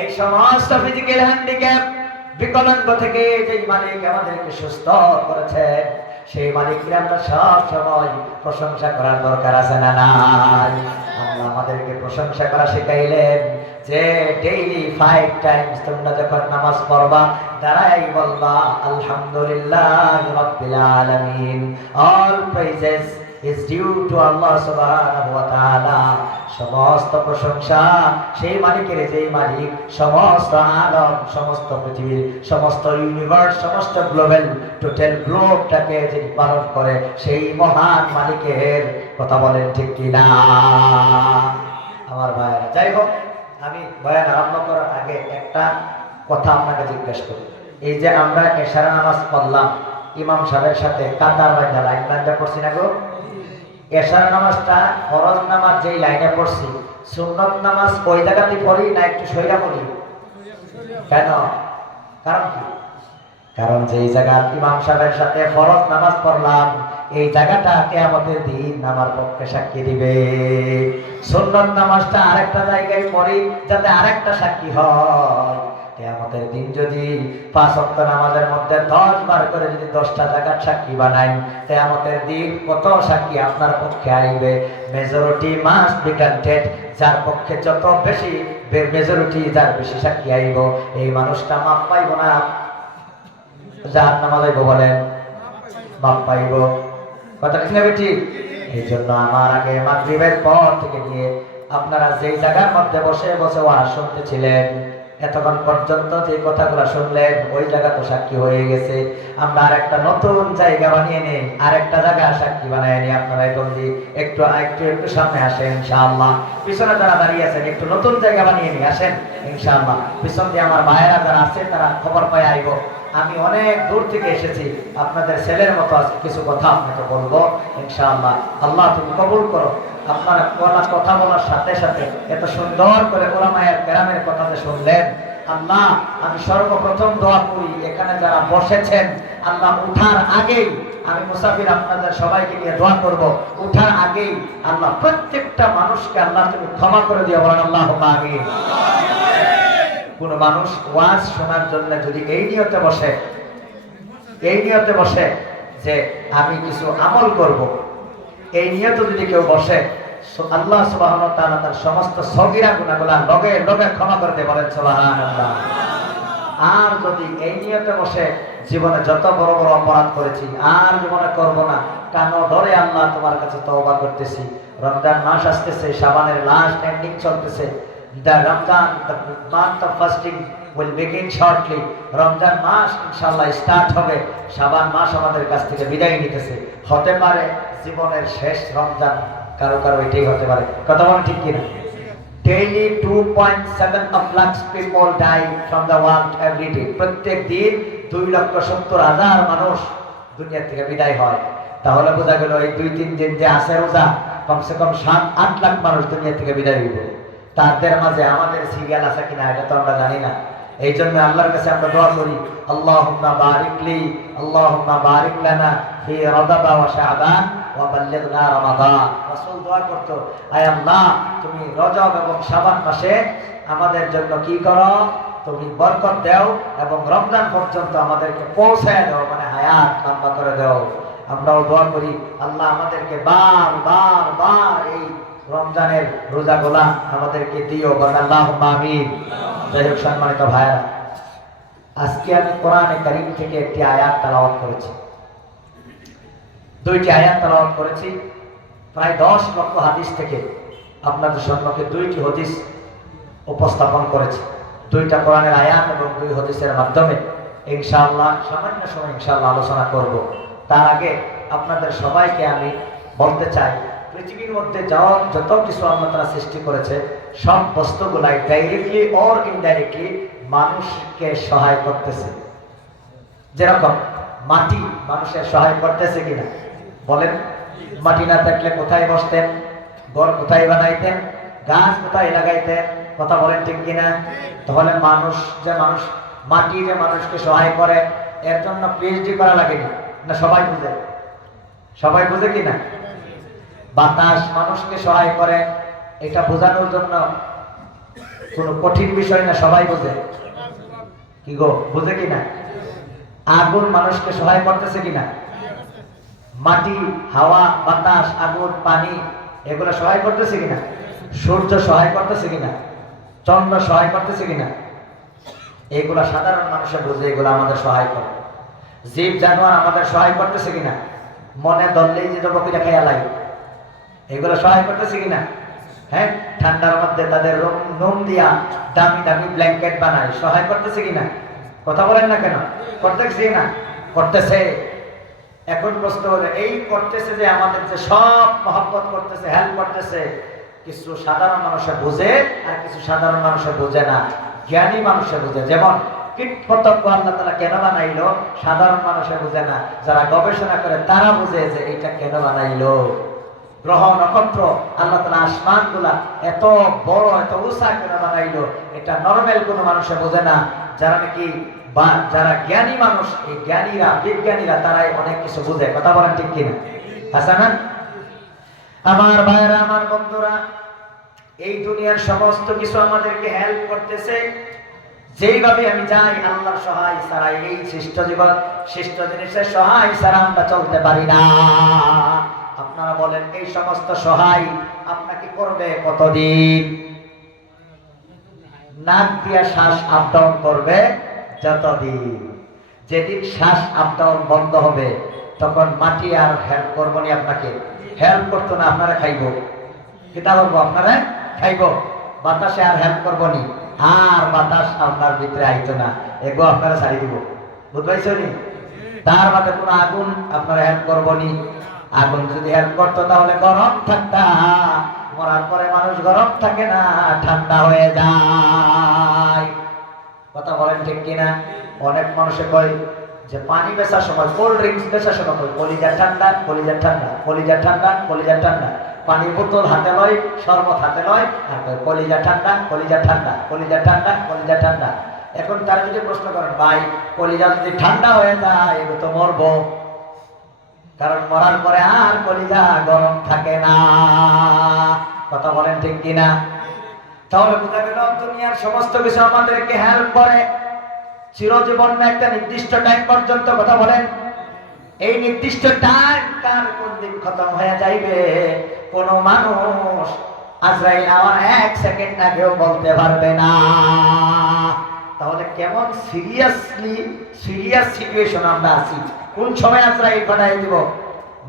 এই সমস্ত physical handicap বিকলাঙ্গ থেকে যেই মালিক আমাদেরকে সুস্থ করেছেন সেই মালিককে আমরা সব সময় প্রশংসা করার দরকার আছে না নাই? আল্লাহ আমাদেরকে প্রশংসা করা শিখাইলেন যে ডেইলি 5 টাইমস তোমরা যখন নামাজ পড়বা দাঁড়াই বলবা আলহামদুলিল্লাহ রাব্বিল আলামিন, all praises is due to Allah subhanahu wa ta'ala। সমস্ত প্রশংসা সেই মালিকের যেই মালিক সমস্ত আলম, সমস্ত পৃথিবীর, সমস্ত ইউনিভার্স, সমস্ত গ্লোবাল টোটাল গ্লোবটাকে যিনি পালন করে সেই মহান মালিকের কথা বলেন ঠিক কিনা আমার ভাইরা? যাই হোক, আমি বয়ান আরম্ভ করার আগে একটা কথা আপনাকে জিজ্ঞেস করি। এই যে আমরা এশার নামাজ পড়লাম ইমাম সাহেবের সাথে কাতার বাইন্দা লাইন বাইন্দা পড়ছি না গো? এশার নামাজটা ফরজ নামাজ যেই লাইনে পড়ছি, সুন্নত নামাজ ওই জায়গাতেই পড়ি না একটু সইরা পড়ি? কেন? কারণ কি? কারণ যেই জায়গা ইমাম সাহেবের সাথে ফরজ নামাজ পড়লাম এই জায়গাটা কিয়ামতের দিন আমার পক্ষে সাক্ষী দিবে। সুন্নত নামাজটা আরেকটা জায়গায় পড়ি যাতে আরেকটা সাক্ষী হয়। কিয়ামতের দিন যদি 5 ওয়াক্ত নামাজের মধ্যে 10 বার করে যদি 10টা জায়গার সাক্ষী বানাই, কিয়ামতের দিন কত সাক্ষী আপনার পক্ষে আইবে? Majority must be counted. যার পক্ষে যত বেশি মেজরিটি, যার বেশি সাক্ষী আইব এই মানুষটা মাপ পাইব না জাহান্নামে যাইব? বলেন মাপ পাইব? কথা ঠিক না ঠিক? এই জন্য আমার আগে মাগরিবের পর থেকে নিয়ে আপনারা যেই জায়গার মধ্যে বসে বসে ওয়াজ শুনতেছিলেন এতক্ষণ পর্যন্ত যে কথাগুলো শুনলেন ওই জায়গা তো সাক্ষী হয়ে গেছে। আমরা আরেকটা নতুন জায়গা বানিয়ে নেই, আরেকটা জায়গা সাক্ষী বানিয়ে নিই। আপনারা বলছি একটু একটু একটু সামনে আসেন ইনশাআল্লাহ। পিছনে যারা দাঁড়িয়ে আছেন একটু নতুন জায়গা বানিয়ে নিই, আসেন ইনশাআল্লাহ। পিছন দিয়ে আমার ভাইয়েরা যারা আছে তারা খবর পায় আইব। আমি অনেক দূর থেকে এসেছি, আপনাদের ছেলের মতো আজকে কিছু কথা আপনাকে বলবো ইনশাআল্লাহ। আল্লাহ তুমি কবুল করো। আপনারা কথা বলার সাথে সাথে এত সুন্দর করে ওলামায়ে কেরামের কথা যে শুনলেন, আল্লাহ আমি সর্বপ্রথম দোয়া করি এখানে যারা বসেছেন আল্লাহ উঠার আগেই, আমি মুসাফির আপনাদের সবাইকে নিয়ে দোয়া করব, উঠার আগেই আল্লাহ প্রত্যেকটা মানুষকে আল্লাহ তুমি ক্ষমা করে দিও, বলেন আল্লাহুম্মা আমিন। কোন মানুষ ওয়াজ শোনার জন্য যদি এই নিয়তে বসে যে আমি কিছু আমল করব, এই নিয়তে যদি কেউ বসে আল্লাহ সুবহানাহু ওয়া তাআলা তার সমস্ত সগীরা গুনাহগুলো লগে লগে ক্ষমা করে দেন, বলেন সুবহানাল্লাহ। আর যদি এই নিয়তে বসে জীবনে যত বড় বড় অপরাধ করেছি আর জীবনে করব না, কানো ধরে আল্লাহ তোমার কাছে তওবা করতেছি। রমজান মাস আসতেছে, শাবানের লাস্ট এন্ডিং চলতেছে। The Ramadan, the month of fasting will begin shortly. Ramzan মাস ইনশাআল্লাহ স্টার্ট হবে, শাবান মাস আমাদের কাছ থেকে বিদায় নিতেছে। হতে পারে জীবনের শেষ রমজান, কারো কারো এটাই হতে পারে। কথা বলেন ঠিক কিনা? Daily 2.7 of lakhs people die from the world every day. প্রত্যেক দিন 2,70,000 মানুষ দুনিয়া থেকে বিদায় হয়। তাহলে বোঝা গেল এই 2-3 দিন যে আছে রোজা, কমসে কম 7-8 লাখ মানুষ দুনিয়া থেকে বিদায় হইবে। তাদের মাঝে আমাদের সিরিয়াল আছে কিনা এটা তো আমরা জানি না। এই জন্য আল্লাহর কাছে আমরা দোয়া করি, আল্লাহুম্মা বারিক লি, আল্লাহুম্মা বারিক লানা ফি রজব ওয়া শাবান ওয়া বাল্লিগনা রমাদান। রাসূল দোয়া করত, আয় আল্লাহ তুমি রজব এবং শাবান মাসে আমাদের জন্য কি করো? তুমি বরকত দাও এবং রমজান পর্যন্ত আমাদেরকে পৌঁছায় দাও, মানে হায়াত লম্বা করে দাও। আমরাও দোয়া করি আল্লাহ আমাদেরকে বার বার বার এই রমজানের রোজাগুলা আমাদেরকে দিও, বলেন আল্লাহুম্মা আমিন। যাই হোক সম্মানিত ভাইরা, আজকে আমি কোরআনে কারীম থেকে একটি আয়াত তেলাওয়াত করেছি, 2টি আয়াত তেলাওয়াত করেছি। প্রায় 10 লক্ষ হাদিস থেকে আপনাদের সম্মুখে 2টি হাদিস উপস্থাপন করেছি। 2টা কোরআনের আয়াত এবং 2 হাদিসের মাধ্যমে ইনশাআল্লাহ সামান্য সময় ইনশাআল্লাহ আলোচনা করব। তার আগে আপনাদের সবাইকে আমি বলতে চাই, পৃথিবীর মধ্যে যত কিছু আল্লাহ তাআলা সৃষ্টি করেছে সব বস্তুগুলাই ডাইরেক্টলি অর ইনডাইরেক্টলি মানুষকে সহায় করতেছে। যেরকম মাটি মানুষের সহায় করতেছে কিনা বলেন? মাটি না থাকলে কোথায় বসতেন, ঘর কোথায় বানাইতেন, গাছ কোথায় লাগাইতেন? কথা বলেন ঠিক কিনা? তাহলে মানুষ মাটি যে মানুষকে সহায় করে এর জন্য পিএইচডি করা লাগে না? সবাই বুঝে কিনা? বাতাস মানুষকে সহায় করে এটা বোঝানোর জন্য কোন কঠিন বিষয় না, সবাই বোঝে। কি গো, বুঝে কিনা? আগুন মানুষকে সহায় করতেছে কিনা? মাটি, হাওয়া, বাতাস, আগুন, পানি এগুলো সহায় করতেছে কিনা? সূর্য সহায় করতেছে কিনা? চন্দ্র সহায় করতেছে কিনা? এগুলা সাধারণ মানুষের বুঝে, এগুলো আমাদের সহায় করে। জীব জানোয়ার আমাদের সহায় করতেছে কিনা? মনে ধরলেই যে বকিটা খেয়া লাগে, এগুলো সহায় করতেছে কিনা? হ্যাঁ, ঠান্ডার মধ্যে তাদের নোম দিয়া দামি দামি ব্ল্যাঙ্কেট বানায়, সহায় করতেছে কিনা? কথা বলেন না কেন? করতেছে না? করতেছে। এখন প্রশ্ন হলো, এই করতেছে যে আমাদের যে সব মহব্বত করতেছে, হেল্প করতেছে, কিছু সাধারণ মানুষে বুঝে আর কিছু সাধারণ মানুষে বুঝে না। জ্ঞানী মানুষে বুঝে। যেমন কীট পতঙ্গ আল্লাহ তাআলা কেন বানাইলো, সাধারণ মানুষে বুঝে না। যারা গবেষণা করে তারা বুঝে যে এটা কেন বানাইলো। গ্রহ নক্ষত্র আল্লাহ তাআলা আসমান গুলা এত বড় এত উঁচা কেন বানাইলো, এটা নরমাল কোনো মানুষে বোঝে না। যারা নাকি বা যারা জ্ঞানী মানুষ, এই জ্ঞানীরা, বিজ্ঞানীরা, তারাই অনেক কিছু বুঝে। কথা বলেন ঠিক কিনা? হাসানা, আমার ভাইরা, আমার বন্ধুরা, এই দুনিয়ার সমস্ত কিছু আমাদেরকে হেল্প করতেছে। যেইভাবে আমি যাই, আল্লাহর সহায় ছাড়া, এই সৃষ্ট জীবন সৃষ্ট জিনিসের সহায় ছাড়া আমরা চলতে পারি না। আপনারা বলেন, এই সমস্ত সহায় আপনাকে করবে কতদিন? নাক দিয়া শ্বাস আপ ডাউন করবে যতদিন। যেদিন শ্বাস আপ ডাউন বন্ধ হবে, তখন মাটি আর হেল্প করবো নি আপনাকে, হেল্প করতো না, আপনারা খাইব। কিতা বলবো? আপনারা খাইব। বাতাসে আর হেল্প করবো নি, আর বাতাস আপনার ভিতরে আইতো না, এগো আপনারা ছাড়ি দিব। বুঝতে নি? তার বাদে কোনো আগুন আপনারা হেল্প করবো নি। আগুন যদি হেল্প করতো তাহলে গরম থাকতা, মরার পরে মানুষ গরম থাকে না, ঠান্ডা হয়ে যায়। কথা বলেন ঠিক কিনা? অনেক মানুষে কয় যে পানি বেচার সময়, কোল্ড ড্রিঙ্কস বেচার সময় কয় কলিজা ঠান্ডা, কলিজা ঠান্ডা, কলিজা ঠান্ডা, কলিজা ঠান্ডা। পানির বোতল হাতে লয়, শরবত হাতে লয়, আর কয় কলিজা ঠান্ডা, কলিজা ঠান্ডা, কলিজা ঠান্ডা, কলিজা ঠান্ডা। এখন তারা যদি প্রশ্ন করেন, ভাই কলিজা যদি ঠান্ডা হয়ে যায়, এগুলো তো মরবো, কারণ মরার পরে আর কলিজা গরম থাকে না। কথা বলেন ঠিক কিনা? তাহলে বোঝা গেল, দুনিয়ার সমস্ত কিছু আমাদেরকে হেল্প করে চিরজীবন না, একটা নির্দিষ্ট টাইম পর্যন্ত। কথা বলেন, এই নির্দিষ্ট টাইম কার কোন দিন খতম হয়ে যাইবে কোন মানুষ আজরাইল আমার 1 সেকেন্ড আগেও বলতে পারবে না। তাহলে কেমন সিরিয়াস সিচুয়েশন আমরা আছি। কোন সময় আজরাইল পাঠিয়ে দিব?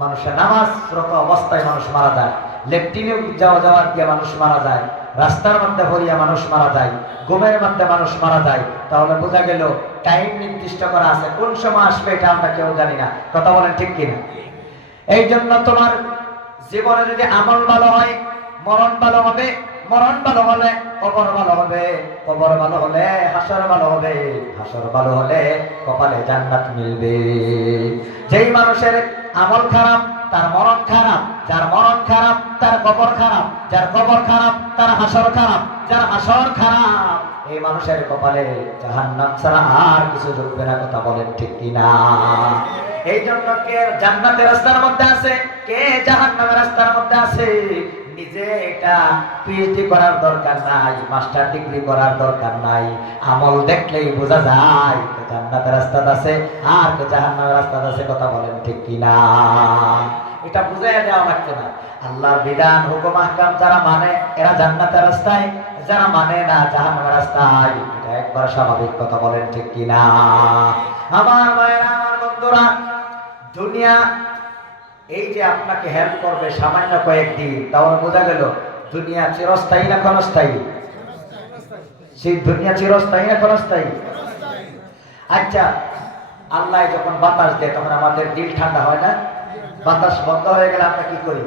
মানুষের নামাজরত অবস্থায় মানুষ মারা যায়, লেট্রিনে যাওয়ার দিয়ে মানুষ মারা যায়, রাস্তার মধ্যে হইয়া মানুষ মারা যায়, ঘুমের মধ্যে মানুষ মারা যায়। তাহলে বোঝা গেল টাইম নির্দিষ্ট করা আছে, কোন সময় আসবে এটা আমরা কেউ জানি না। কথা বলেন ঠিক কিনা? এই জন্য তোমার জীবনে যদি আমল ভালো হয়, মরণ ভালো হবে, মরণ ভালো হলে কবর ভালো হবে, কবর ভালো হলে হাসর ভালো হবে, হাসর ভালো হলে কপালে জান্নাত মিলবে। যেই মানুষের আমল খারাপ তার মরণ খারাপ, যার মরণ খারাপ তার কবর খারাপ, যার কবর খারাপ তার হাসর খারাপ, যার হাসর খারাপ, এই মানুষের কপালে জাহান্নাম ছাড়া আর কিছু ঢুকবে না। কথা বলেন ঠিক কিনা? এই জন্য কে জান্নাতের রাস্তার মধ্যে আছে, কে জাহান্নামের রাস্তার মধ্যে আছে, নিজে এটা পিএইচডি করার দরকার নাই, মাস্টার ডিগ্রি করার দরকার নাই। আমল দেখলেই বোঝা যায় কে জান্নাতের রাস্তা আছে আর কে জাহান্নামের রাস্তা আছে। কথা বলেন ঠিক কিনা? এটা বুঝাইয়া দেওয়া লাগছে না। আল্লাহর বিধান হুকুম আহকাম যারা মানে এরা জান্নাতের রাস্তায়, যারা মানে না জাহান্নামের রাস্তায়। এটা একবার স্বাভাবিক। কথা বলেন ঠিক কিনা? আমার ভাইরা, আমার বন্ধুরা, দুনিয়া এই যে আপনাকে হেল্প করবে সামান্য কয়েকদিন, তাহলে বোঝা গেল দুনিয়া চিরস্থায়ী না ক্ষণস্থায়ী? সেই দুনিয়া চিরস্থায়ী না ক্ষণস্থায়ী? আচ্ছা, আল্লাহ যখন বাতাস দেয় তখন আমাদের দিল ঠান্ডা হয় না? বাতাস বন্ধ হয়ে গেলে আমরা কি করি?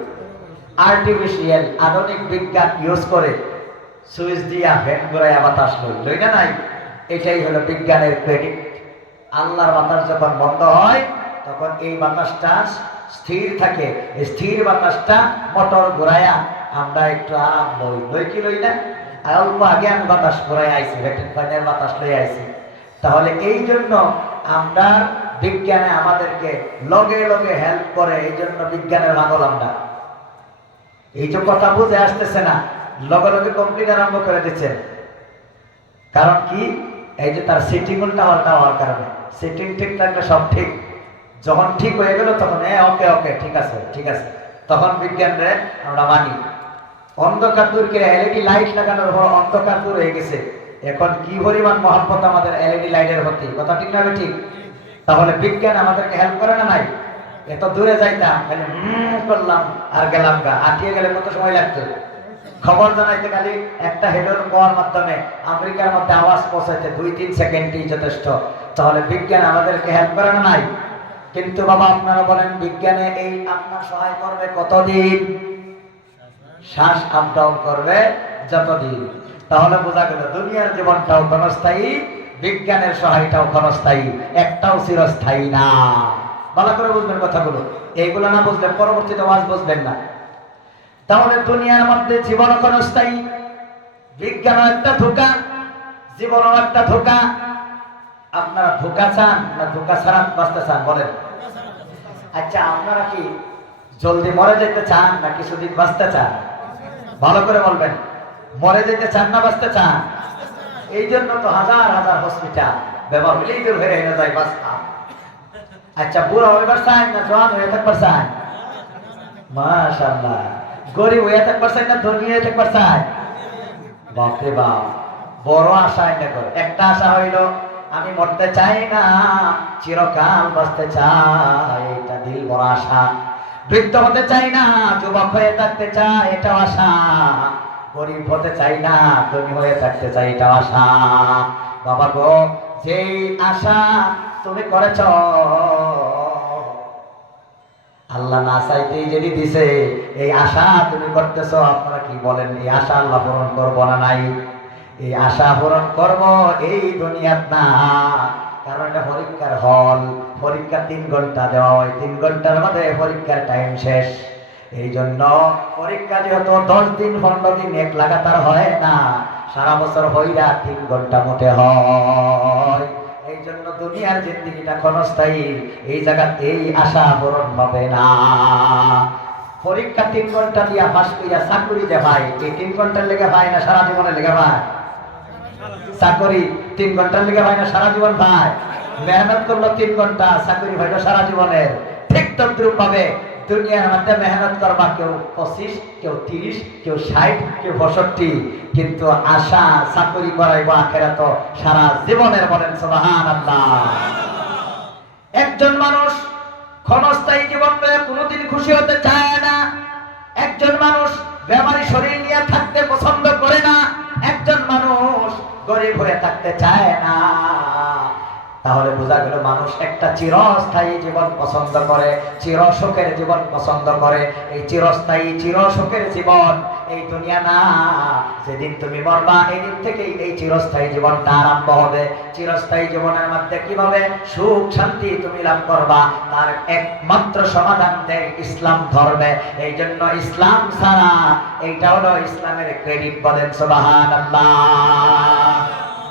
আর্টিফিশিয়াল আধুনিক বিজ্ঞান ইউজ করে সুইচ দিয়া ফ্যান ঘুরাইয়া বাতাস লই না নাই? এটাই হলো বিজ্ঞানের ক্রেডিট। আল্লাহর বাতাস যখন বন্ধ হয় তখন এই বাতাসটা স্থির থাকে। স্থির বাতাসটা মোটর ঘুরাইয়া আমরা একটু আরাম লই কি লই না? আর অল্প আগে আমি বাতাস ঘুরাই আইছি, ফ্যানের বাতাস লই আইছি। তাহলে এই জন্য আমরা বিজ্ঞানে আমাদেরকে লগে লগে হেল্প করে, এই জন্য বিজ্ঞানের পাগল আমরা। এই যে কথা বুঝে আসতেছে না, লগে লগে কমপ্লিট আরম্ভ করে দিচ্ছেন। কারণ কি, এই যে তার সিটিং উল্টা পাল্টা হওয়ার কারণে। সিটিং ঠিক থাকলে সব ঠিক, যখন ঠিক হয়ে গেল তখন ওকে ওকে ঠিক আছে ঠিক আছে, তখন বিজ্ঞানরে আমরা মানি। অন্ধকার দূরকে এলইডি লাইট লাগানোর পর অন্ধকার দূর হয়ে গেছে। এখন কি পরিমাণ মহব্বত আমাদের এলইডি লাইটের প্রতি, কথা ঠিক না ঠিক? তাহলে বিজ্ঞান আমাদেরকে হেল্প করে না নাই? এত দূরে যাইতাম খালি করলাম আর গেলাম গা, আটিয়ে গেলে কত সময় লাগতো। খবর জানাইতে খালি একটা হেডর পাওয়ার মাধ্যমে আমেরিকার মধ্যে আওয়াজ পৌঁছাইতে 2-3 সেকেন্ডই যথেষ্ট। তাহলে বিজ্ঞান আমাদেরকে হেল্প করে না নাই? কিন্তু বাবা আপনারা বলেন, বিজ্ঞানে এই আপনার সহায় করবে কতদিন? শ্বাস আপ ডাউন করবে যতদিন। তাহলে বোঝা গেল দুনিয়ার জীবনটাও ক্ষণস্থায়ী, বিজ্ঞানের সহায়টাও ক্ষণস্থায়ী, একটাও চিরস্থায়ী না। ভালো করে বুঝবেন কথাগুলো, এইগুলো না বুঝলে পরবর্তীতে ওয়াজ বুঝবেন না। তাহলে দুনিয়ার মধ্যে জীবন ক্ষণস্থায়ী, বিজ্ঞানও একটা ধোঁকা, জীবনও একটা ধোঁকা। আপনারা ধোঁকা চান না ধোঁকা ছাড়া বাঁচতে চান বলেন? আচ্ছা, আপনারা কি জলদি মরে যেতে চান না কিছুদিন বাঁচতে চান? ভালো করে বলবেন, মরে যেতে চান না বাঁচতে চান? এই জন্য তো হাজার হাজার হসপিটাল ব্যবহার হলেই দূর হয়ে না যায় বাঁচতাম। আচ্ছা, বুড়া হইবার চান না জওয়ান হয়ে থাকবার চান? মাশাআল্লাহ, গরিব হয়ে থাকবার চান না ধনী হয়ে থাকবার চান? বাপরে বাপ, বড় আশা এটা করে। একটা আশা হইল আমি মরতে চাই না, চিরকাল বাঁচতে চাই, এটা দিল বড় আশা। বৃদ্ধ হতে চাই না, যুবক হয়ে থাকতে চাই, এটা আশা। গরিব হতে চাই না, ধনী হয়ে থাকতে চাই, এটা আশা। বাবা গো, যেই আশা তুমি করেছ আল্লাহ না চাইতেই যদি দিছে, এই আশা তুমি করতেছ, আপনারা কি বলেন এই আশা আল্লাহ পূরণ করবো না নাই? এই আশা পূরণ করব এই দুনিয়াত না, কারণ এটা পরীক্ষার হল। পরীক্ষা 3 ঘন্টা দেওয়া হয়, 3 ঘন্টার মধ্যে পরীক্ষার টাইম শেষ। এই জন্য পরীক্ষা যেহেতু 10 দিন 15 দিন এক লাগাতার হয় না, সারা বছর হইরা 3 ঘন্টা মোটে হয়। এই জন্য দুনিয়ার জিন্দেগিটা ক্ষণস্থায়ী, এই জায়গাতে এই আশা পূরণ হবে না। পরীক্ষা 3 ঘন্টা দিয়া পাস কইরা চাকরি দে ভাই, এই 3 ঘন্টার লেগে ভাই না সারা জীবনের লেগে ভাই? চাকরি 3 ঘন্টার লেগে ভাই না সারা জীবন ভাই? মেহনত করলো 3 ঘন্টা, চাকরি ভাই সারা জীবনের। ঠিক তদ্রুপ ভাবে দুনিয়ার মধ্যে মেহনত করবা কেউ 25, কেউ 30, কেউ 60, কেউ 65, কিন্তু আশা চাকরি করাইবো আখিরাত সারা জীবনের। বলেন সুবহানাল্লাহ। একজন মানুষ ক্ষণস্থায়ী জীবন পেয়ে কোনোদিন খুশি হতে চায় না। একজন মানুষ বেমারি শরীর নিয়ে থাকতে পছন্দ করে না। একজন মানুষ গরিব হয়ে থাকতে চায় না। তাহলে বোঝা গেল মানুষ একটা চিরস্থায়ী জীবন পছন্দ করে, চিরসুখের জীবন পছন্দ করে। এই চিরস্থায়ী চিরসুখের জীবন এই দুনিয়া না, যেদিন তুমি মরবা এই দিন থেকেই এই চিরস্থায়ী জীবনটা আরম্ভ হবে। চিরস্থায়ী জীবনের মধ্যে কিভাবে সুখ শান্তি তুমি লাভ করবা তার একমাত্র সমাধান দেয় ইসলাম ধর্মে। এই জন্য ইসলাম ছাড়া, এইটা হলো ইসলামের ক্রেডিট। বলেন সুবহানাল্লাহ।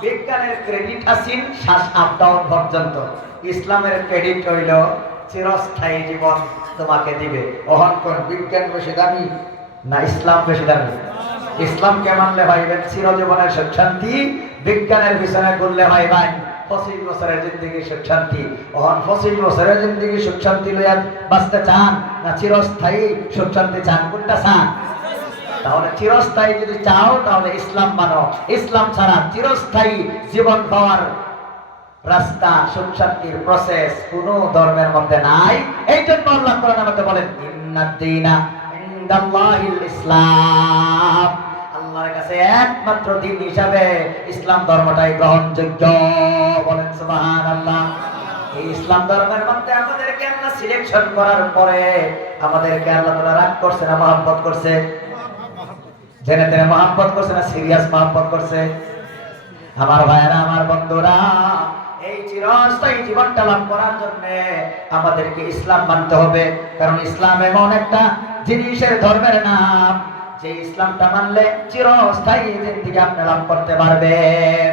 বিজ্ঞানের ক্রেডিট আসিন শ্বাস আপ ডাউন পর্যন্ত, ইসলামের ক্রেডিট হইল চিরস্থায়ী জীবন তোমাকে দিবে। অহন কোন বিজ্ঞান বেশি দামি না ইসলাম বেশি দামি? ইসলামকে মানলে ভাইবেন চিরজীবনের সুখ শান্তি, বিজ্ঞানের পিছনে ঘুরলে ভাইবেন 25 বছরের জিন্দগি সুখ শান্তি। অহন 25 বছরের জিন্দগি সুখ শান্তি লইয়া বাঁচতে চান না চিরস্থায়ী সুখ শান্তি চান? কোনটা চান? তাহলে চিরস্থায়ী যদি চাও তাহলে ইসলাম মানো। ইসলাম ছাড়া চিরস্থায়ী জীবন পাওয়ার রাস্তা, সুখ শান্তির প্রসেস কোন ধর্মের মধ্যে নাই। এই জন্য আল্লাহ কোরআনের মধ্যে বলেন ইন্নাদ-দীনা ইনদাল্লাহিল ইসলাম, আল্লাহর কাছে একমাত্র দিন হিসাবে ইসলাম ধর্মটাই গ্রহণযোগ্য। বলেন সুবহানাল্লাহ। এই ইসলাম ধর্মের মধ্যে আমাদেরকে আল্লাহ সিলেকশন করার পরে আমাদেরকে আল্লাহ তাআলা রাগ করছে না মহব্বত করছে? জেনে তেনে মহব্বত করছে না সিরিয়াস মহব্বত করছে? আমার ভাইয়েরা, আমার বন্ধুরা, এই চিরস্থায়ী জীবনটা লাভ করার জন্য আমাদেরকে ইসলাম মানতে হবে। কারণ ইসলাম এমন একটা জিনিসের ধর্মের নাম যে ইসলামটা মানলে চিরস্থায়ী জিন্দেগি আপনি লাভ করতে পারবেন।